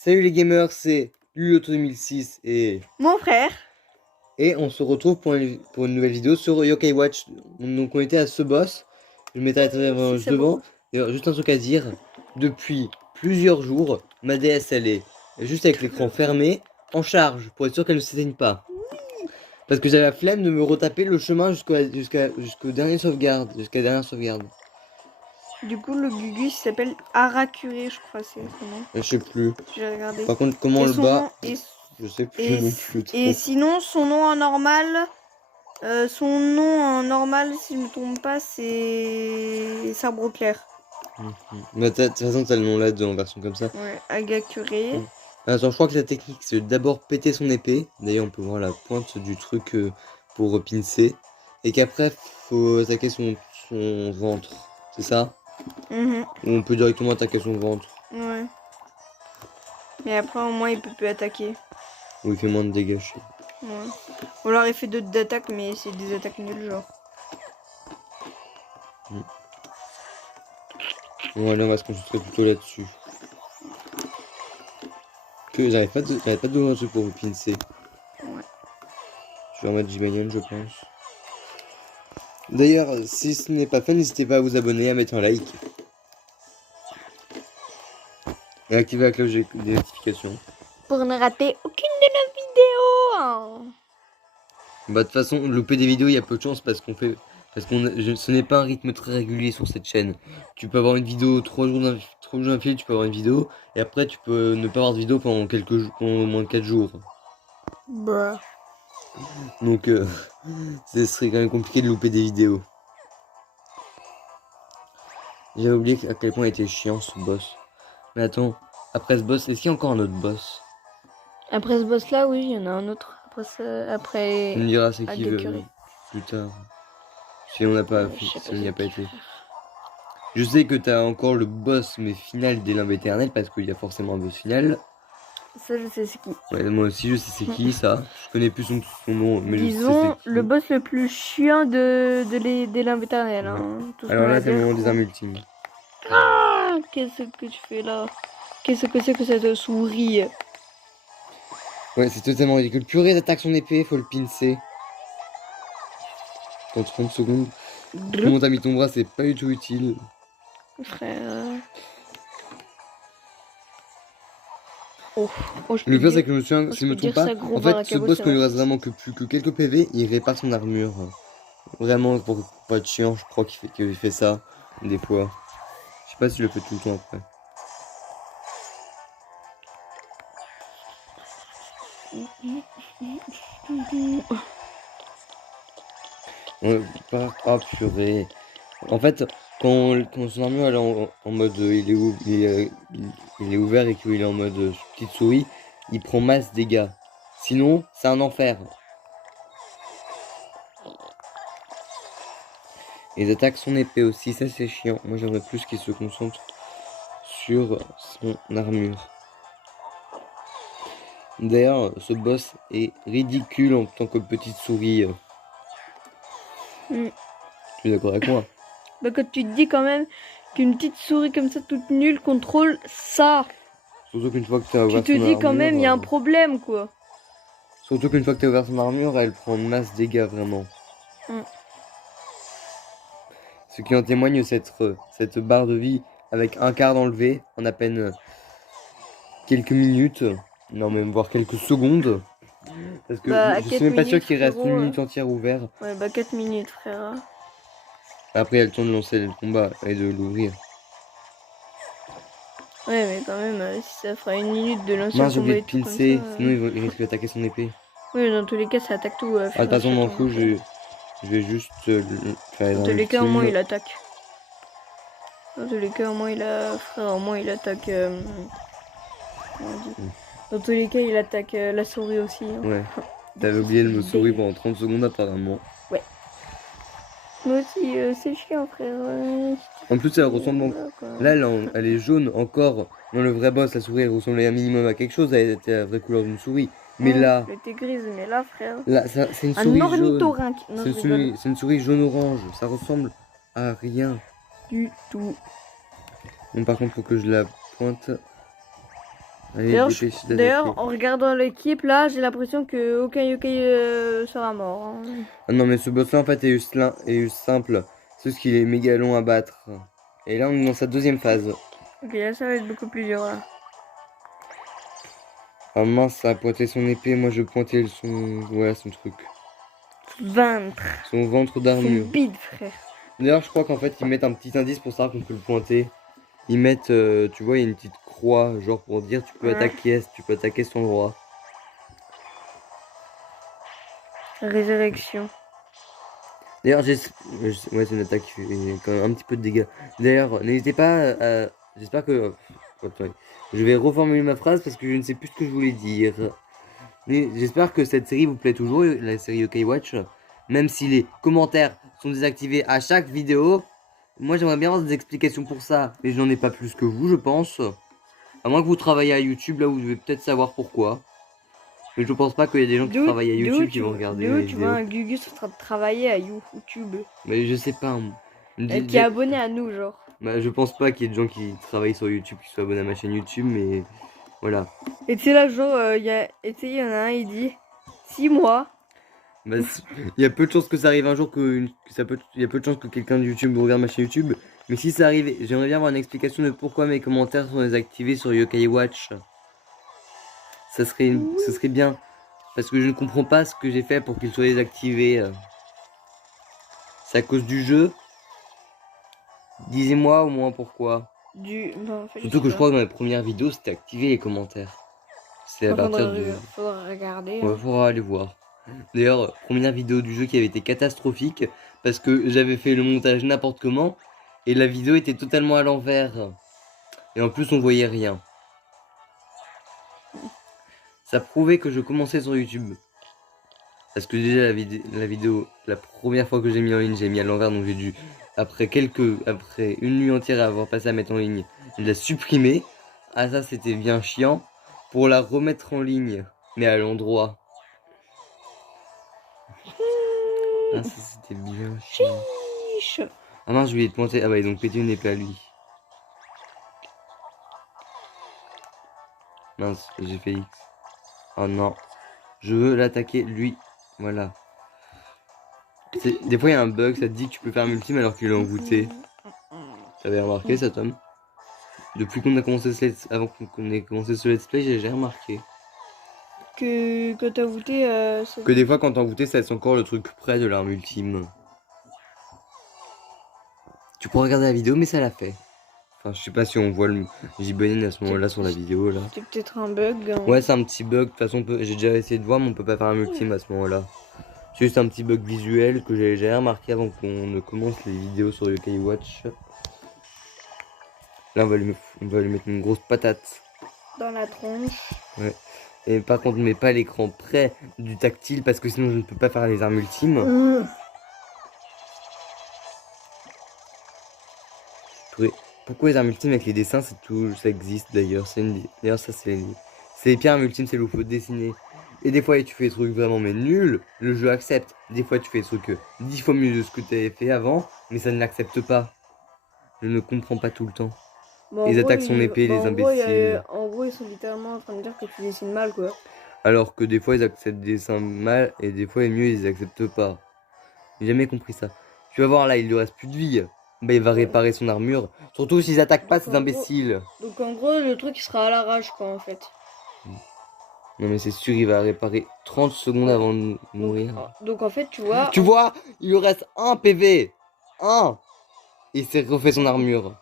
Salut les gamers, c'est Luloto 2006 et Mon frère. on se retrouve pour une nouvelle vidéo sur Yokai Watch. Donc on était à ce boss, je m'étais arrêté C'est juste ça, devant. beau. Et juste un truc à dire, depuis plusieurs jours, ma DS elle est juste avec l'écran fermé, en charge, pour être sûr qu'elle ne s'éteigne pas. Parce que j'avais la flemme de me retaper le chemin jusqu'au dernier sauvegarde, jusqu'à la dernière sauvegarde. Du coup, le Gugus s'appelle Harakure, je crois, c'est son nom. Je sais plus. J'ai regardé. Par contre, comment on Et le son bat, nom je sais plus non plus et trop. sinon, son nom en normal, si je me trompe pas, c'est Sabre Clair. Mais de toute façon, t'as le nom là en version comme ça. Ouais, Agakure. Attends, je crois que la technique c'est d'abord péter son épée. D'ailleurs, on peut voir la pointe du truc pour pincer. Et qu'après, faut attaquer son ventre. C'est ça? Mhm. Ou on peut directement attaquer son ventre. Ouais. Mais après, au moins, il peut plus attaquer. Ou il fait moins de dégâts. Je sais. Ouais. Ou alors, il fait d'autres attaques, mais c'est des attaques nulles, genre. Bon, allez, on va se concentrer plutôt là-dessus. Que j'arrête pas de voir un truc pour vous pincer. Ouais. Je vais remettre J-Banion, je pense. D'ailleurs, si ce n'est pas fait, n'hésitez pas à vous abonner, à mettre un like. Et à activer la cloche des notifications. Pour ne rater aucune de nos vidéos. Bah de toute façon, louper des vidéos, il y a peu de chance parce ce n'est pas un rythme très régulier sur cette chaîne. Tu peux avoir une vidéo 3 jours d'affilée, tu peux avoir une vidéo et après tu peux ne pas avoir de vidéo pendant quelques jours, pendant au moins 4 jours. Bruh. Donc ce serait quand même compliqué de louper des vidéos. J'avais oublié à quel point il était chiant ce boss. Mais attends, après ce boss, est-ce qu'il y a encore un autre boss? Après ce boss là, oui, il y en a un autre. Après Tu me diras c'est qui Agakure. plus tard. Si on n'a pas Je sais si pas on n'y a c'est pas qui, été. frère. Je sais que t'as encore le boss mais final des limbes éternelles parce qu'il y a forcément un boss final. Ça, je sais c'est qui. Ouais, moi aussi je sais c'est qui ça. Je connais plus son nom mais je sais Disons, c'est qui. le boss le plus chiant des limbes éternelles. Ouais. Hein. Tout ce Alors qu'on a là à c'est le dire, moment des gros. armes ultimes. Ah, qu'est-ce que tu fais là? Qu'est-ce que c'est que cette souris? Ouais c'est totalement ridicule. Purée d'attaque son épée, faut le pincer. Dans 30 secondes. Comment t'as mis ton bras, c'est pas du tout utile. Frère. Oh, je Le peux pire dire, c'est que je me souviens, si je me trompe pas, ça, gros en fait ce Baracabo, boss c'est quand il lui reste raciste. vraiment que plus que quelques PV, il répare son armure. Vraiment pour pas être chiant, je crois qu'il fait ça des fois. Je sais pas s'il le fait tout le temps après. Ah purée. En fait, quand son armure elle est en mode il est ouvert et qu'il est en mode petite souris, il prend masse dégâts. Sinon, c'est un enfer. Les attaques son épée aussi, ça c'est chiant. Moi j'aimerais plus qu'il se concentre sur son armure. D'ailleurs, ce boss est ridicule en tant que petite souris. Mm. Tu es d'accord avec moi? Bah, quand tu te dis quand même qu'une petite souris comme ça toute nulle contrôle ça, Surtout qu'une fois que tu as tu ouvert te son dis quand même il y a un armure. problème quoi. Surtout qu'une fois que tu as ouvert son armure, elle prend une masse dégâts vraiment. Mm. Ce qui en témoigne cette barre de vie avec un quart d'enlevé en à peine quelques minutes. Non, même voire quelques secondes. Parce que Bah, à je suis 4 même pas sûr minutes, qu'il reste frérot. une minute entière ouvert. Ouais, bah 4 minutes, frère. Après, il y a le temps de lancer le combat et de l'ouvrir. Ouais, mais quand même, si ça fera une minute de lancer Mince, le j'ai combat oublié et de tout comme ça. pincer, sinon il risque d'attaquer son épée. Oui, dans tous les cas, ça attaque tout. Ah, de toute façon, on m'en fout, je vais juste faire les Dans armes tous les cas, au moins, ultimes. il attaque. Dans tous les cas, au moins, frère, au moins, il attaque. Comment on dit Dans tous les cas, il attaque la souris aussi. Hein. Ouais. T'avais oublié le mot souris pendant 30 secondes apparemment. Ouais. Moi aussi, c'est chiant, frère. En plus, elle ressemble. Là, elle est jaune encore. Dans le vrai boss, la souris, elle ressemblait un minimum à quelque chose. Elle était la vraie couleur d'une souris. Mais là, Elle était grise, mais là, frère. là, c'est une Un souris jaune. ornithorynque. Non, je rigole. C'est une souris jaune-orange. Ça ressemble à rien. Du tout. Bon, par contre, faut que je la pointe. Allez, D'ailleurs, dépêche d'attaquer. d'ailleurs, en regardant l'équipe, là, j'ai l'impression que aucun yokai sera mort. Hein. Ah non, mais ce boss-là, en fait, est juste simple. C'est juste qu'il est méga long à battre. Et là, on est dans sa deuxième phase. Ok, là, ça va être beaucoup plus dur, là. Ah mince, ça a pointé son épée. Moi, je pointais son... Ouais, son truc. Ventre. Son ventre Son d'armure. bide, frère. D'ailleurs, je crois qu'en fait, ils mettent un petit indice pour savoir qu'on peut le pointer. Ils mettent, tu vois, il y a une petite croix, genre pour dire tu peux Ouais. attaquer, tu peux attaquer cet endroit. Résurrection. D'ailleurs, ouais, c'est une attaque qui fait quand même un petit peu de dégâts. D'ailleurs, n'hésitez pas à... J'espère que... Attendez. Je vais reformuler ma phrase parce que je ne sais plus ce que je voulais dire. Mais j'espère que cette série vous plaît toujours, la série Yokai Watch. Même si les commentaires sont désactivés à chaque vidéo. Moi, j'aimerais bien avoir des explications pour ça. Mais je n'en ai pas plus que vous, je pense. À moins que vous travaillez à YouTube, là, vous devez peut-être savoir pourquoi. Mais je pense pas qu'il y a des gens qui travaillent à YouTube qui vont regarder les tu vidéos. vois un Gugus en train de travailler à YouTube. Mais je sais pas. Qui est abonné à nous, genre. Bah, je pense pas qu'il y ait de gens qui travaillent sur YouTube, qui soient abonnés à ma chaîne YouTube, mais voilà. Et tu sais, là, genre, il y en a un, il dit 6 mois. Bah, il y a peu de chances que ça arrive un jour il y a peu de chances que quelqu'un de YouTube regarde ma chaîne YouTube. Mais si ça arrive, j'aimerais bien avoir une explication de pourquoi mes commentaires sont désactivés sur Yokai Watch. Ça serait bien. Parce que je ne comprends pas ce que j'ai fait pour qu'ils soient désactivés. C'est à cause du jeu. Disez-moi au moins pourquoi. Bah, en fait, Surtout que je crois que dans mes premières vidéos, c'était activé les commentaires. C'est à partir de... Faudra regarder. Ouais, faudra aller voir. D'ailleurs, première vidéo du jeu qui avait été catastrophique parce que j'avais fait le montage n'importe comment et la vidéo était totalement à l'envers. Et en plus, on voyait rien. Ça prouvait que je commençais sur YouTube. Parce que déjà, la vidéo, la première fois que j'ai mis en ligne, j'ai mis à l'envers, donc j'ai dû, après une nuit entière à avoir passé à mettre en ligne, je la supprimer. Ah, ça, c'était bien chiant. Pour la remettre en ligne, mais à l'endroit. Ah, ça, c'était bien chiant. Chiche. Ah mince, je lui ai pointé. Ah bah, donc pété une épée à lui. Mince, j'ai fait X. Oh non. Je veux l'attaquer, lui. Voilà. Des fois, il y a un bug, ça te dit que tu peux faire un ultime alors qu'il est envoûté. T'avais remarqué ça, Tom? Depuis qu'on a commencé avant qu'on ait commencé ce let's play, j'ai remarqué. Que t'as voûté. Que des fois, quand t'es envoûté, ça laisse encore le truc près de l'arme ultime. Tu pourras regarder la vidéo, mais ça l'a fait. Enfin, je sais pas si on voit le J-Bunny à ce moment-là sur la vidéo, là. C'est peut-être un bug. Hein. Ouais, c'est un petit bug. De toute façon, j'ai déjà essayé de voir, mais on peut pas faire un ultime à ce moment-là. C'est juste un petit bug visuel que j'ai remarqué avant qu'on ne commence les vidéos sur Yokai Watch. Là, on va lui mettre une grosse patate. Dans la tronche. Ouais. Et par contre, ne mets pas l'écran près du tactile parce que sinon je ne peux pas faire les armes ultimes. Pourquoi les armes ultimes avec les dessins, ça existe d'ailleurs. D'ailleurs, ça c'est les pires armes ultimes, c'est là où il faut dessiner. Et des fois, tu fais des trucs vraiment mais nuls, le jeu accepte. Des fois, tu fais des trucs 10 fois mieux de ce que tu avais fait avant, mais ça ne l'accepte pas. Je ne comprends pas tout le temps. Bon, ils attaquent son épée, les imbéciles. En gros, ils sont littéralement en train de dire que tu dessines mal, quoi. Alors que des fois, ils acceptent des dessins mal, et des fois, mieux, ils acceptent pas. J'ai jamais compris ça. Tu vas voir, là, il lui reste plus de vie. Bah, il va réparer son armure. Surtout s'ils attaquent pas ces imbéciles. Donc, en gros, le truc, il sera à l'arrache, quoi, en fait. Non, mais c'est sûr, il va réparer 30 secondes avant de mourir. Donc, en fait, tu vois... Tu vois, il lui reste un PV. Il s'est refait son armure.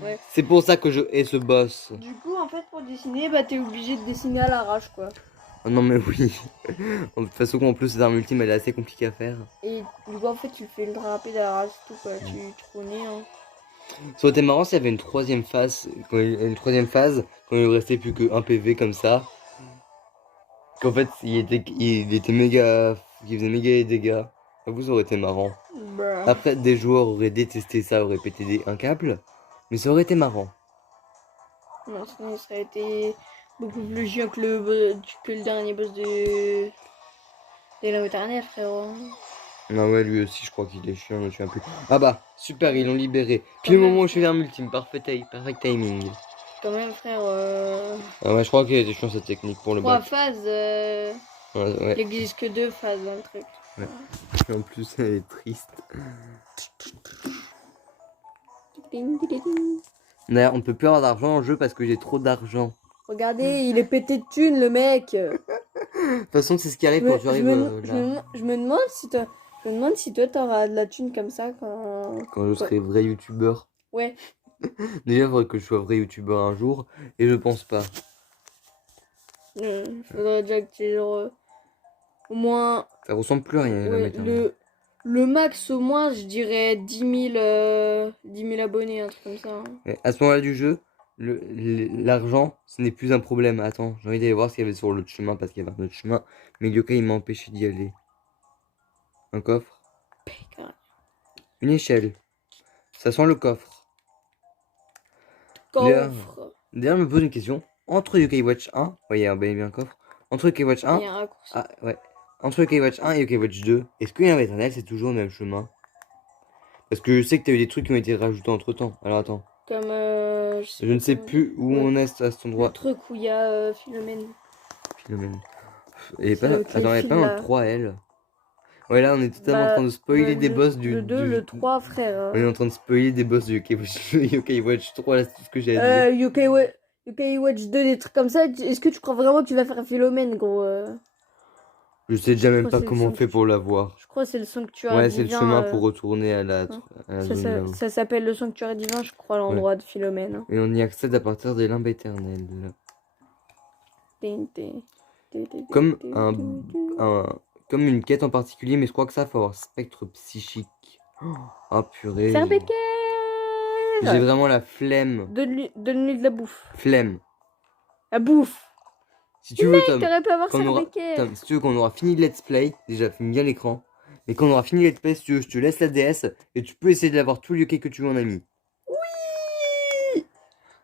Ouais. C'est pour ça que je hais ce boss. Du coup, en fait, pour dessiner, bah, t'es obligé de dessiner à l'arrache, quoi. Oh non, mais oui. De toute façon, en plus, cette arme ultime, elle est assez compliquée à faire. Et du coup, en fait, tu fais ultra rapide à l'arrache, tout, quoi. Tu connais, hein. Ça aurait été marrant s'il y avait une troisième phase, quand il lui restait plus qu'un PV comme ça. Qu'en fait, il était méga. Il faisait méga les dégâts. J'avoue, ça aurait été marrant. Après, des joueurs auraient détesté ça, auraient pété un câble. Mais ça aurait été marrant. Non, sinon, ça aurait été beaucoup plus chiant que le dernier boss de la éternelle, frérot. Ah ouais, lui aussi, je crois qu'il est chiant, je me souviens plus. Ah bah, super, ils l'ont libéré. Puis le moment où je fais l'arme ultime, parfait timing. quand même, frère. Ah ouais, je crois qu'il était chiant cette technique pour le 3 bac. phases. Ouais. Il n'existe que 2 phases dans le truc. Ouais. En plus, elle est triste. Ding, ding, ding. D'ailleurs, on peut plus avoir d'argent en jeu parce que j'ai trop d'argent. Regardez, il est pété de thunes, le mec. De toute façon, c'est ce qui arrive quand tu arrives là. Je me demande si toi, je me demande si toi t'auras de la thune comme ça quand. Quand je serai vrai youtubeur. Ouais. Déjà, il faudrait que je sois vrai youtubeur un jour. Et je pense pas. Faudrait déjà que tu aies genre, au moins. Ça ressemble plus à rien, la Ouais, maternelle. le max au moins, je dirais 10 000 abonnés, un truc comme ça. Hein. Ouais, à ce moment-là du jeu, l'argent, ce n'est plus un problème. Attends, j'ai envie d'aller voir ce qu'il y avait sur l'autre chemin parce qu'il y avait un autre chemin. Mais Yokai, il m'a empêché d'y aller. Un coffre. Putain. Une échelle. Ça sent le coffre. D'ailleurs, Coffre. d'ailleurs, je me pose une question. Entre Yokai Watch 1, ouais, il y a bien un coffre. Entre Yokai Watch 1, Il y a un raccourci. ah, ouais. Entre Yokai Watch 1 et Yokai Watch 2, est-ce que la maternelle, c'est toujours le même chemin? Parce que je sais que t'as eu des trucs qui ont été rajoutés entre temps. Alors attends. Comme. Je ne sais comment plus où dire. on est à cet Le endroit. truc où il y a Philomène. Phénomène. Et C'est pas, avec les attends, elle est fils, pas dans le là. 3L. Ouais, là, on est totalement en train de spoiler des boss le 2, le 3, frère. On est en train de spoiler des boss du Yokai Watch 3, là, c'est tout ce que j'ai à dire. UK Watch 2, des trucs comme ça. Est-ce que tu crois vraiment que tu vas faire Philomène, gros Je sais déjà même crois pas que c'est le comment on fait pour l'avoir. Je crois que c'est le sanctuaire Ouais, c'est le divin. chemin pour retourner à la, hein. à la zone là-haut. Ça s'appelle le sanctuaire divin, je crois, l'endroit de Philomène. hein. Et on y accède à partir des limbes éternelles. Tin, tin, tin, tin, Comme tin, tin, tin. comme une quête en particulier, mais je crois que ça, faut avoir spectre psychique. Oh purée. Sarbacane J'ai vraiment la flemme. Donne-lui de la bouffe. Flemme. La bouffe Si tu veux, Tom, T'aurais pu avoir quand on aura, Sarbacane Tom, si tu veux qu'on aura fini le let's play, déjà filme bien l'écran. Mais quand on aura fini le let's play, si tu veux, je te laisse la DS et tu peux essayer de l'avoir tout le yokai que tu veux en ami.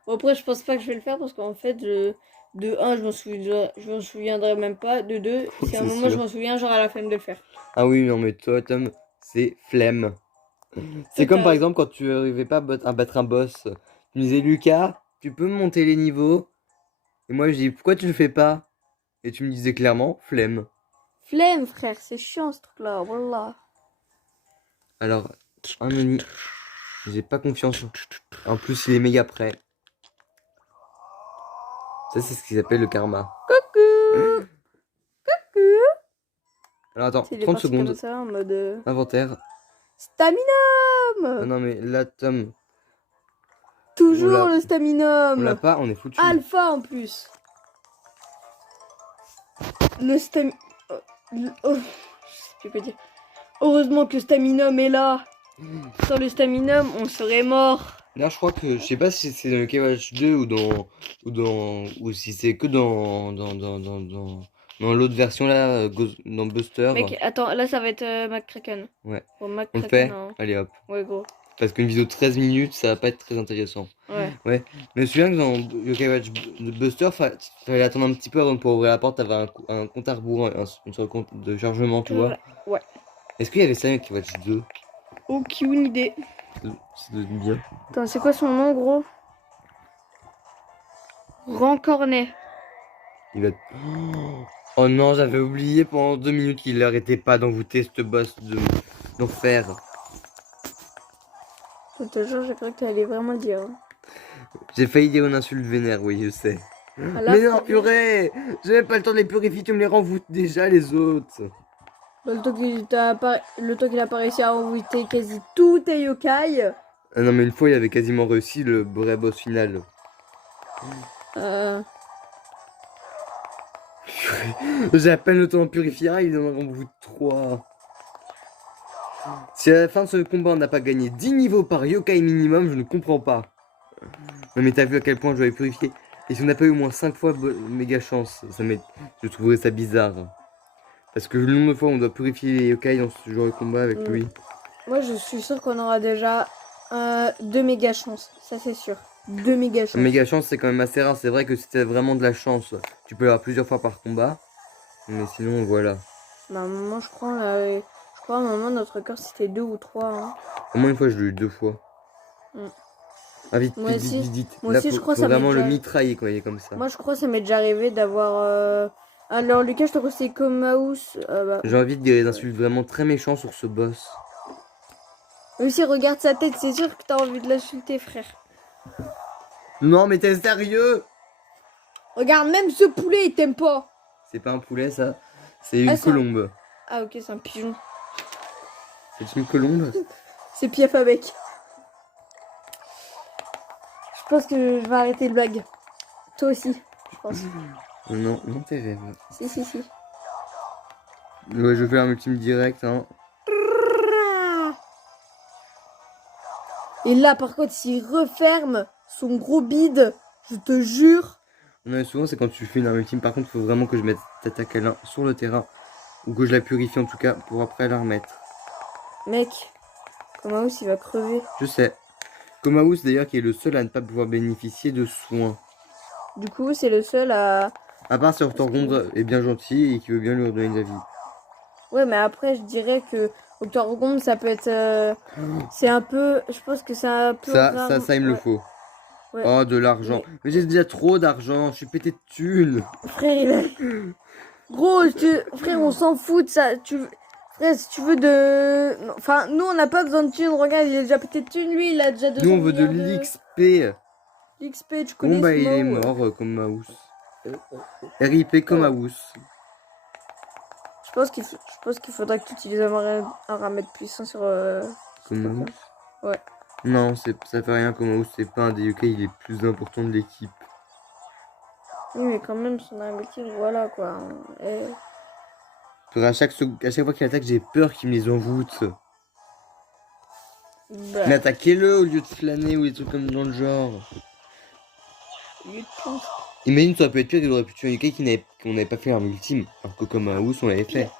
Bon, après, je pense pas que je vais le faire parce qu'en fait, de 1, je m'en souviendrai même pas. De 2, si à un C'est moment je sûr. m'en souviens, j'aurai la flemme de le faire. Ah oui, non mais toi, Tom, c'est flemme. C'est comme par exemple quand tu arrivais pas à battre un boss. Tu me disais, Lucas, tu peux monter les niveaux? Et moi je dis, pourquoi tu le fais pas? Et tu me disais clairement, flemme. Flemme, frère, c'est chiant ce truc-là, wallah. Alors, un Oni, j'ai pas confiance. En plus, il est méga prêt. Ça, c'est ce qu'ils appellent le karma. Coucou Coucou Alors attends, Il est 30 parti comme secondes. ça en mode Inventaire. Staminum Ah non mais là, Tom, Toujours on le l'a Staminum pas, on est foutu. Alpha en plus Le Stam... Oh, je sais plus quoi dire. Heureusement que le Staminum est là. Sans le Staminum, on serait mort. Là, je crois que, je sais pas si c'est dans le KH 2 ou si c'est que dans l'autre version là, dans Buster. Mec, attends, là ça va être McCracken. Ouais. Bon, On le McCracken, fait? hein. Allez hop. Ouais, gros. Parce qu'une vidéo de 13 minutes, ça va pas être très intéressant. Ouais. Ouais. Mais je me souviens que dans Yokai Watch Buster, fallait attendre un petit peu avant de pouvoir ouvrir la porte. T'avais un compte à rebours, une sorte de compte de chargement, tu vois. Ouais. Est-ce qu'il y avait ça dans Yokai Watch 2? Aucune idée. Ça doit être bien. Attends, c'est quoi son nom, gros Rancornet. Il va... Oh non, j'avais oublié pendant 2 minutes qu'il arrêtait pas d'envoûter ce boss d'enfer. Je te jure, j'ai cru que tu allais vraiment le dire. J'ai failli dire une insulte vénère, oui, je sais. Ah, là, Mais non, frère, purée! J'avais pas le temps de les purifier, tu me les renvoûtes déjà, les autres. le temps qu'il a pas réussi à envoûter quasi tous tes yokai. Ah non, mais une fois, il avait quasiment réussi le vrai boss final. J'ai à peine le temps de purifier, il en renvoûte 3. Si à la fin de ce combat, on n'a pas gagné 10 niveaux par yokai minimum, je ne comprends pas. Non mais t'as vu à quel point je dois les purifier. Et si on n'a pas eu au moins 5 fois méga chance, je trouverais ça bizarre. Parce que le nombre de fois où on doit purifier les yokai dans ce genre de combat avec lui. Moi, je suis sûr qu'on aura déjà 2 méga chances. Ça, c'est sûr. 2 méga chances. Méga chance, c'est quand même assez rare. C'est vrai que si t'as vraiment de la chance, tu peux l'avoir plusieurs fois par combat. Mais sinon, voilà. Bah, à un moment, je crois à un moment, notre record, c'était 2 ou 3. Hein. Au moins une fois, je l'ai eu 2 fois. Ah vite, Moi vite, vite, aussi. vite, vite. Moi Là, aussi, je faut, crois que faut ça m'est vraiment le déjà... mitrailler quand il est comme ça. Moi, je crois que ça m'est déjà arrivé d'avoir... Alors, Lucas, je te conseille comme mouse. Bah... J'ai envie de dire des insultes vraiment très méchants sur ce boss. Mais aussi, regarde sa tête, c'est sûr que t'as envie de l'insulter, frère. Non, mais t'es sérieux? Regarde, même ce poulet, il t'aime pas. C'est pas un poulet, ça. C'est une c'est un- colombe. Ah, ok, c'est un pigeon. C'est une colombe? C'est Piaf avec. Je pense que je vais arrêter le blague. Toi aussi, je pense. Non, non, t'es rêve. Si, si, si. Ouais, je vais faire un ultime direct, hein. Et là, par contre, s'il referme son gros bide, je te jure. Non, mais souvent, c'est quand tu fais une arme ultime. Par contre, il faut vraiment que je mette cette attaque à l'un sur le terrain. Ou que je la purifie en tout cas, pour après la remettre. Mec, Komaus, il va crever. Je sais. Komaus, d'ailleurs, qui est le seul à ne pas pouvoir bénéficier de soins. Du coup, c'est le seul à... À part si Octorgonde est bien gentil et qui veut bien lui redonner de la vie. Ouais, mais après, je dirais que Octorgonde, ça peut être... C'est un peu... Je pense que c'est un peu rare. Ça, il me le faut. Ouais. Oh, de l'argent. Mais j'ai déjà trop d'argent. Je suis pété de thunes. Frère, il a... Gros, frère, on s'en fout de ça. Frère, si tu veux de... non, enfin, nous, on n'a pas besoin de thunes. Regarde, il a déjà peut-être thunes. Lui, il a déjà 200 Nous, on veut de milliards l'XP. l'XP, tu connais Bon, bah, ce il est mot, mort, Komaus. RIP Komaus. Je pense qu'il faudra que tu utilises un ramètre puissant sur... Komaus. Ouais. Non, ça fait rien, Komaus. C'est pas un des yokai, il est plus important de l'équipe. Oui, mais quand même, son ramètre, voilà, quoi. Et... À chaque fois qu'il attaque, j'ai peur qu'il me les envoûte. Bah, Mais attaquez-le au lieu de flâner ou des trucs comme dans le genre. Imagine, ça peut être pire qu'il aurait pu tuer un yokai qu'on n'avait pas fait l'arme ultime. Alors que comme un Ous, on l'avait fait.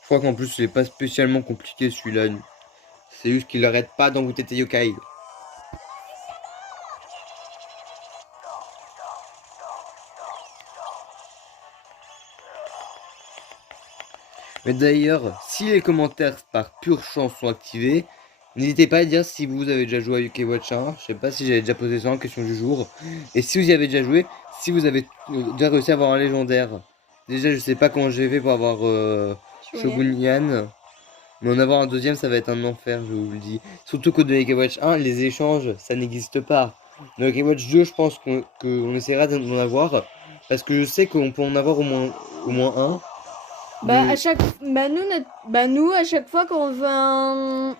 Je crois qu'en plus, il est pas spécialement compliqué celui-là. C'est juste qu'il arrête pas d'envoûter tes yokai. Mais d'ailleurs, si les commentaires par pure chance sont activés, n'hésitez pas à dire si vous avez déjà joué à UK Watch 1. Je sais pas si j'avais déjà posé ça en question du jour. Et si vous y avez déjà joué, si vous avez déjà réussi à avoir un légendaire. Déjà, je sais pas comment j'ai fait pour avoir Shogunyan. Mais en avoir un deuxième, ça va être un enfer, je vous le dis. Surtout que de UK Watch 1, les échanges, ça n'existe pas. Dans UK Watch 2, je pense qu'on essaiera d'en avoir. Parce que je sais qu'on peut en avoir au moins un. Bah, Mais à chaque... nous, à chaque fois qu'on veut un...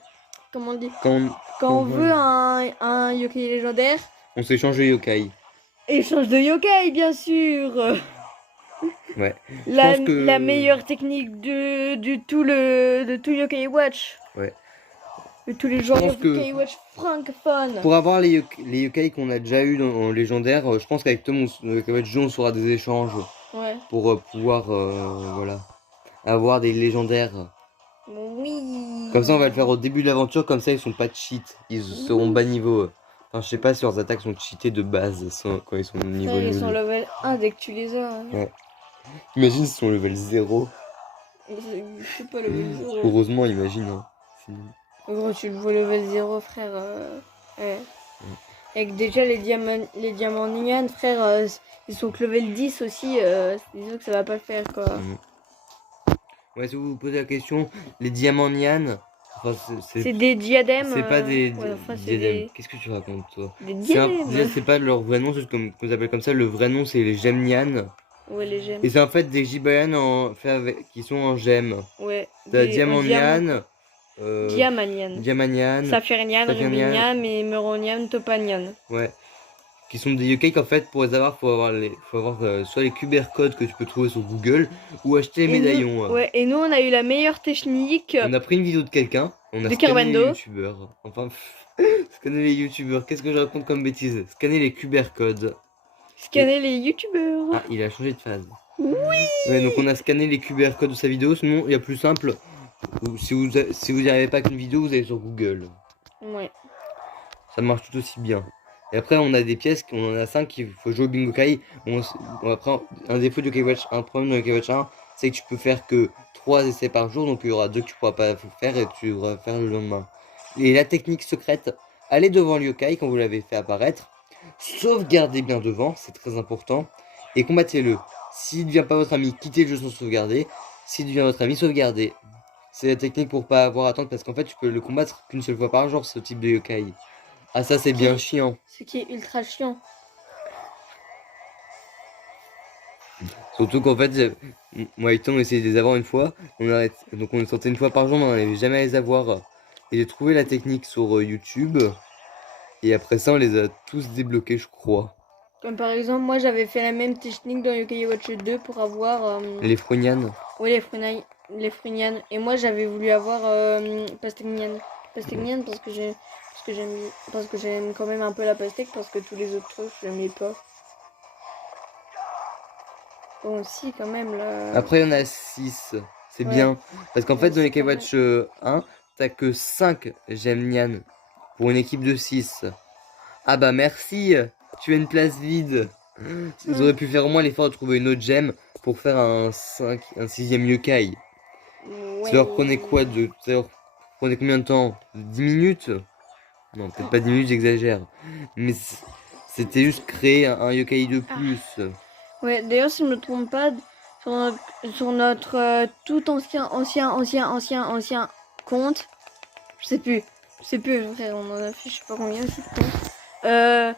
Comment on dit? Quand on veut un yokai légendaire... On s'échange de yokai. Échange de yokai, bien sûr. Ouais. La meilleure technique de tout Yokai Watch. Ouais. De tous les joueurs pense que- Yokai Watch francophones. Pour avoir les yokai qu'on a déjà eu en légendaire, je pense qu'avec Tom, on fera des échanges Ouais. pour pouvoir voilà, avoir des légendaires. Oui. Comme ça, on va le faire au début de l'aventure, comme ça, ils sont pas cheat. Ils seront bas niveau. Enfin, je sais pas si leurs attaques sont cheatées de base quand ils sont niveau Frère, ils sont nul. level 1 dès que tu les as. Hein. Ouais. Imagine s'ils sont level 0. C'est pas level 0. Heureusement, imagine. Hein. Gros, tu le vois level 0, frère. Ouais. Avec déjà les diamants Nyan, frère, ils sont que level 10 aussi. Disons que ça va pas le faire, quoi. Ouais, si vous vous posez la question, les diamants Nyan, enfin, C'est des diadèmes. c'est pas des ouais, enfin, diadèmes. Qu'est-ce que tu racontes, toi? Des diadèmes. C'est pas leur vrai nom, c'est comme qu'on appelle comme ça. Le vrai nom, c'est les gemmes Nyan. Ouais, les gemmes. Et c'est en fait des Jibayan qui sont en gemmes. Ouais. T'as diamant Nyan, Diamanian. Diamanian, Saphir Nyan, Saphir Ruby Nyan. Nyan, et Meronian, Topanian. ouais. Qui sont des yokai qu'en fait, pour les avoir, faut avoir soit les QR codes que tu peux trouver sur Google ou acheter les médaillons. Ouais, et nous, on a eu la meilleure technique. On a pris une vidéo de quelqu'un, on a De scanné Kerbando. les youtubeurs. Enfin, scanner les youtubeurs, qu'est-ce que je raconte comme bêtise? Scanner les QR codes. Scanner les youtubeurs. Ah, il a changé de phase. Oui. Ouais, donc on a scanné les QR codes de sa vidéo, sinon il y a plus simple. Si vous n'y arrivez pas avec une vidéo, vous allez sur Google. Ouais. Ça marche tout aussi bien. Et après, on a des pièces, on en a 5 qu'il faut jouer au Bingo Kai. Après, un défaut du Yokai Watch 1, un problème de Yokai Watch 1, c'est que tu peux faire que 3 essais par jour, donc il y aura 2 que tu pourras pas faire et tu devras faire le lendemain. Et la technique secrète, allez devant le yokai quand vous l'avez fait apparaître, sauvegardez bien devant, c'est très important, et combattez-le. S'il ne devient pas votre ami, quittez le jeu sans sauvegarder. S'il devient votre ami, sauvegardez. C'est la technique pour pas avoir à attendre parce qu'en fait tu peux le combattre qu'une seule fois par jour ce type de yokai. Ah ça c'est bien chiant. Ce qui est ultra chiant. Surtout qu'en fait, moi et Tom on essayait de les avoir une fois, on arrête. Donc on les sortait une fois par jour mais on n'arrivait jamais à les avoir. Et j'ai trouvé la technique sur YouTube. Et après ça on les a tous débloqués je crois. Comme par exemple, moi j'avais fait la même technique dans Yokai Watch 2 pour avoir... Les Fronian. Oui, les Frunian. Et moi j'avais voulu avoir Pastegnian. Pastegnian parce que j'aime quand même un peu la pastèque parce que tous les autres trucs j'aimais pas. Bon si quand même là. Après, il y en a 6. C'est Ouais. bien. Parce qu'en fait, dans les c'est pas K-Watch 1, t'as que 5 gemmes Nyan pour une équipe de 6. Ah bah merci, tu as une place vide. Ils auraient pu faire au moins l'effort de trouver une autre gemme pour faire un 6ème yokai. Ça leur prenait quoi de... Ça leur prenait combien de temps? 10 minutes? Non, peut-être pas 10 minutes, j'exagère. Mais c'était juste créer un yokai de plus. Ouais, d'ailleurs si je me trompe pas, sur notre tout ancien compte, je sais plus, frère, on en a fait je sais pas combien aussi de comptes.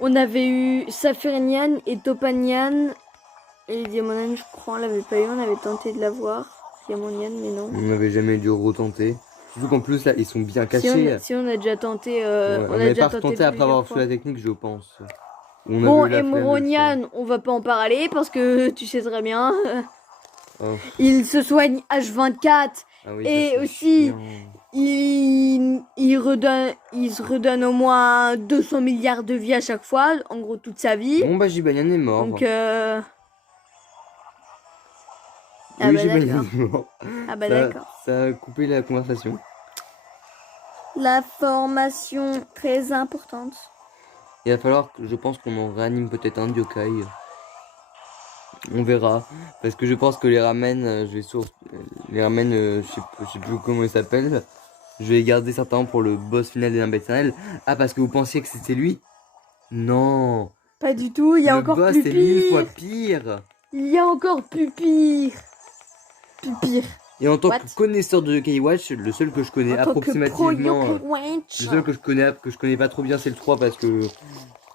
On avait eu Saphirnian et Topanian et Diamonian, je crois, on l'avait pas eu, on avait tenté de l'avoir, Diamonian, mais non. On n'avait jamais dû retenter. Surtout qu'en plus là, ils sont bien cachés. Si on a déjà tenté, Ouais, on on a n'avait déjà pas tenté retenté après avoir plusieurs reçu fois. la technique, je pense. On a Bon, eu la et flemme de le Moronian, on va pas en parler parce que tu sais très bien. faire. Oh. Il se soigne H24 Ah oui, et ça, c'est aussi chiant. il se redonne au moins 200 milliards de vies à chaque fois, en gros toute sa vie. Bon bah Gibanian est mort. Donc Oui, ah bah Gibanian d'accord. est mort. Ah bah d'accord. Ça a coupé la conversation. La formation très importante. Il va falloir que je pense qu'on en réanime peut-être un de yokai. On verra. Parce que je pense que les ramen, les ramen, je sais plus comment ils s'appellent. Je vais les garder certainement pour le boss final des limbes éternelles. Ah, parce que vous pensiez que c'était lui? Non. Pas du tout, il y a Le encore boss, plus c'est mille fois pire. pire. Il y a encore plus pire. Plus pire. Et en tant What? que connaisseur de Yokai Watch, le seul que je connais En tant que pro approximativement, Yokai Watch. le seul que je connais pas trop bien, c'est le 3 parce que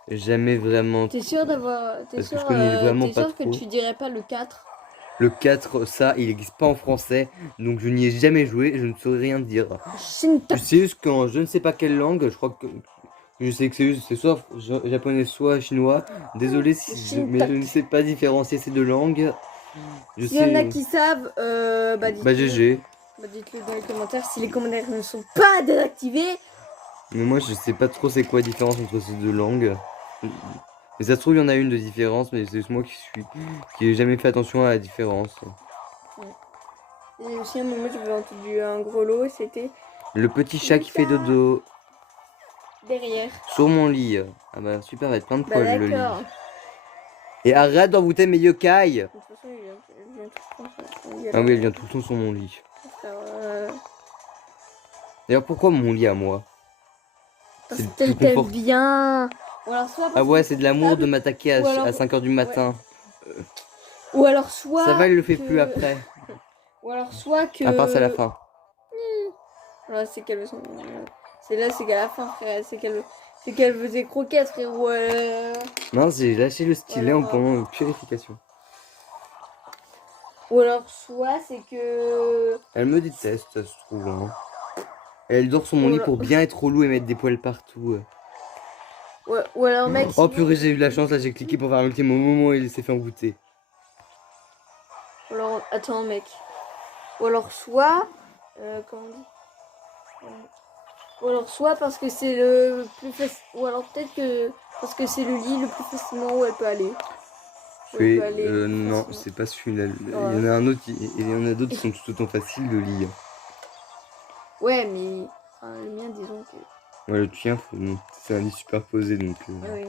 jamais vraiment. T'es sûr d'avoir. T'es Parce que sûr, je connais vraiment t'es pas sûr que trop. tu dirais pas le 4? Le 4, ça, il n'existe pas en français, donc je n'y ai jamais joué, je ne saurais rien dire. Shinta. Je sais juste qu'en je ne sais pas quelle langue, je crois que je sais que c'est soit japonais, soit chinois. Désolé mais je ne sais pas différencier ces deux langues. S'il y en a qui savent, bah dites-le. Bah GG. Bah dites-le dans les commentaires si les commentaires ne sont pas désactivés. Mais moi je sais pas trop c'est quoi la différence entre ces deux langues. Mais ça se trouve il y en a une de différence, mais c'est juste moi qui ai jamais fait attention à la différence. Et aussi à un moment j'avais entendu un gros lot, c'était Le petit chat qui fait dodo derrière. sur mon lit. Ah bah super, il va être plein de Bah poils le lit. d'accord. Et arrête d'envoûter mes yokai. De toute façon il vient tout le temps. Ah oui, elle vient tout le temps sur mon lit. Euh, D'ailleurs, pourquoi mon lit à moi? Parce C'est que plus t'aimes confort. bien. Ou alors soit Ah ouais, c'est de l'amour de m'attaquer Ou alors- à 5h du matin. Ou alors soit. Ça va, il le fait que- plus après. Ou alors soit que. À part c'est à la fin. Là, c'est qu'elle veut son. C'est qu'à la fin, frère. C'est qu'elle veut des croquettes, frérot. Non, j'ai lâché le stylet en Voilà. pendant purification. Ou alors soit c'est que. Elle me déteste, ça se trouve. Hein. Elle dort sur mon lit pour bien être relou et mettre des poils partout. Ou alors mec. Oh purée, j'ai eu de la chance, là j'ai cliqué pour faire un ultime au moment où il s'est fait envoûter. Ou alors. Attends, mec. Ou alors soit. Comment on dit? Ou alors soit parce que c'est le plus facile. Ou alors peut-être que. Parce que c'est le lit le plus facilement où elle peut aller. Où elle peut aller le plus Non, facilement. c'est pas celui-là. Il y en a un autre, il y en a d'autres qui sont tout autant faciles de lit. Ouais, mais. Enfin, le mien, disons que. Ouais, le tien, c'est un lit superposé donc. Ouais,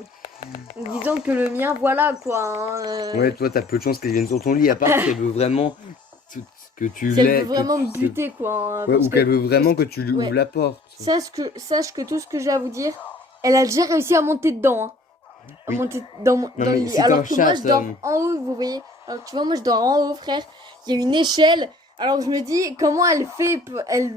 oui. Disons que le mien, voilà quoi. Hein, Ouais, toi t'as peu de chance qu'elle vienne sur ton lit, à part si elle veut vraiment que tu Si elle l'aies. veut vraiment me que- buter, quoi. Hein, Ouais, parce ou que- qu'elle veut vraiment que tu lui ouais. ouvres la porte. Sache que tout ce que j'ai à vous dire, elle a déjà réussi à monter dedans. Hein. À Oui. monter dans Non, le mais lit. c'est Alors un que moi, chat, je dors en haut, vous voyez. Alors tu vois, moi, je dors en haut, frère. Il y a une échelle. Alors je me dis, comment elle fait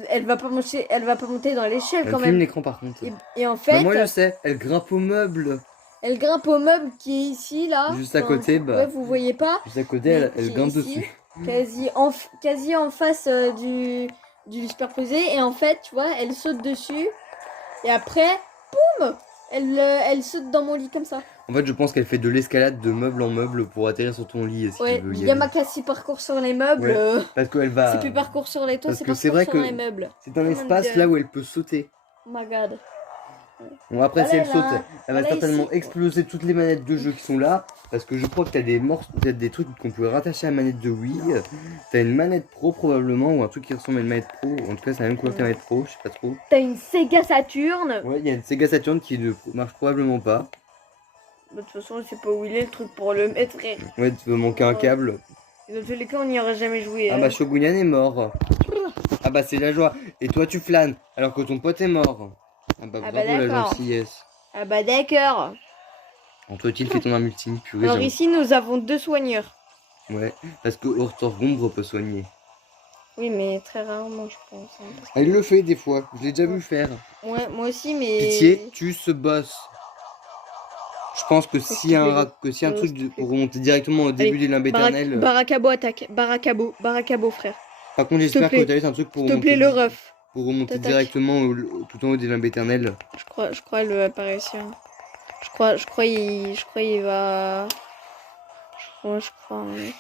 elle va pas monter dans l'échelle Elle quand filme même. l'écran par contre. Et en Bah, fait, moi je sais, elle grimpe au meuble. elle grimpe au meuble qui est ici, là. Juste à côté, ouais, bah. vous voyez pas. Juste à côté, Mais elle qui est grimpe ici, dessus. quasi en face du superposé. Et en fait, tu vois, elle saute dessus. Et après, boum, elle saute dans mon lit comme ça. En fait, je pense qu'elle fait de l'escalade de meuble en meuble pour atterrir sur ton lit. Si Ouais, tu veux y aller. Yamakasi parcours sur les meubles. Ouais. Parce qu'elle va. C'est plus parcours sur les toits, Parce c'est que c'est parcours vrai sur que les meubles. c'est un Oh mon espace Dieu. là où elle peut sauter. Oh my god. Bon, après, si elle saute, Voilà, elle va voilà certainement ici. exploser toutes les manettes de jeu qui sont là. Parce que je crois que t'as des trucs qu'on peut rattacher à la manette de Wii. T'as une manette pro probablement, ou un truc qui ressemble à une manette pro. En tout cas, c'est la même couleur que la manette pro, je sais pas trop. T'as une Sega Saturn. Ouais, il y a une Sega Saturn qui ne marche probablement pas. De toute façon, je sais pas où il est le truc pour le mettre, frère. Ouais, tu veux manquer un câble. Et dans tous les cas, on n'y aurait jamais joué. Ah hein. bah Shogunyan est mort. Ah bah c'est la joie. Et toi tu flânes alors que ton pote est mort. Ah bah Ah bah bravo la d'accord. gentillesse. Ah bah d'accord. En toi il fait ton arme ultime, purée. Alors j'avoue. ici, nous avons 2 soigneurs. Ouais, parce que Hortorgombre peut soigner. Oui, mais très rarement, je pense. hein, parce que- Ah, il le fait des fois, je l'ai déjà vu faire. Ouais, moi aussi, mais... Pitié, tue ce boss. Je pense que Faut s'il y a qu'il un, ait- que si un faut truc qu'il ait- pour remonter directement au début des limbes éternelles. Barakabo attaque. Barakabo, frère. Par contre s'il te j'espère que plaît. t'as eu un truc pour S'il te plaît, remonter, le ref. pour remonter T'attaques. directement tout en haut des limbes éternelles. Je crois il va pas réussir. Je crois il va... Je crois, mec.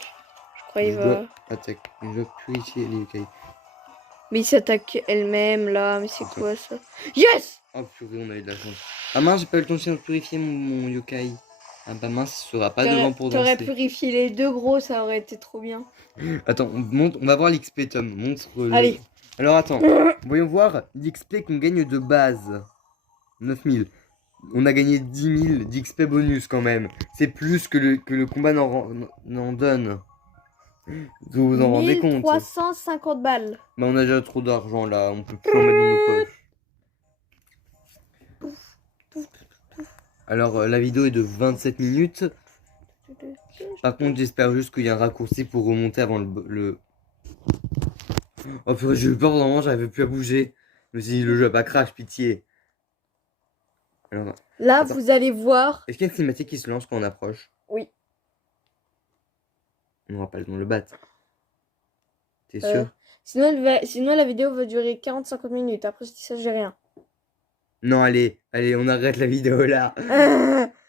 Je crois il Je va... dois attaquer, je dois purifier les yokai. Mais il s'attaque elle-même, là. Mais c'est quoi, ça? Yes! Oh purée, on a eu de la chance. Ah mince, j'ai pas eu le temps de purifier mon yokai. Ah bah mince, il sera pas devant pour T'aurais danser. purifié les 2 gros, ça aurait été trop bien. Attends, on va voir l'XP Tom. Montre Allez. Alors attends, voyons voir l'XP qu'on gagne de base. 9000. On a gagné 10 000 d'XP bonus quand même. C'est plus que le combat n'en donne. Vous vous en rendez compte? 1350 balles. Bah on a déjà trop d'argent là, on peut plus en mettre dans nos poches. Alors la vidéo est de 27 minutes. Par contre j'espère juste qu'il y a un raccourci pour remonter avant le... Oh purée, j'ai eu peur vraiment, j'arrivais plus à bouger. Je me suis dit le jeu a pas crash, pitié. Alors, Là, attends. vous allez voir. Est-ce qu'il y a une cinématique qui se lance quand on approche? Oui. On n'aura pas le temps de le battre. T'es Euh, sûr? Sinon, la vidéo va durer 40-50 minutes. Après, je dis ça, j'ai rien. Non, allez, on arrête la vidéo là.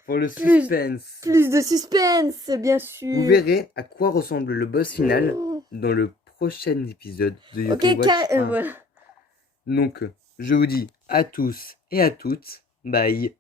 Pour le Plus- suspense. Plus de suspense, bien sûr. Vous verrez à quoi ressemble le boss final dans le prochain épisode de Ok, Yokai Watch 1. voilà. Donc, je vous dis à tous et à toutes, bye.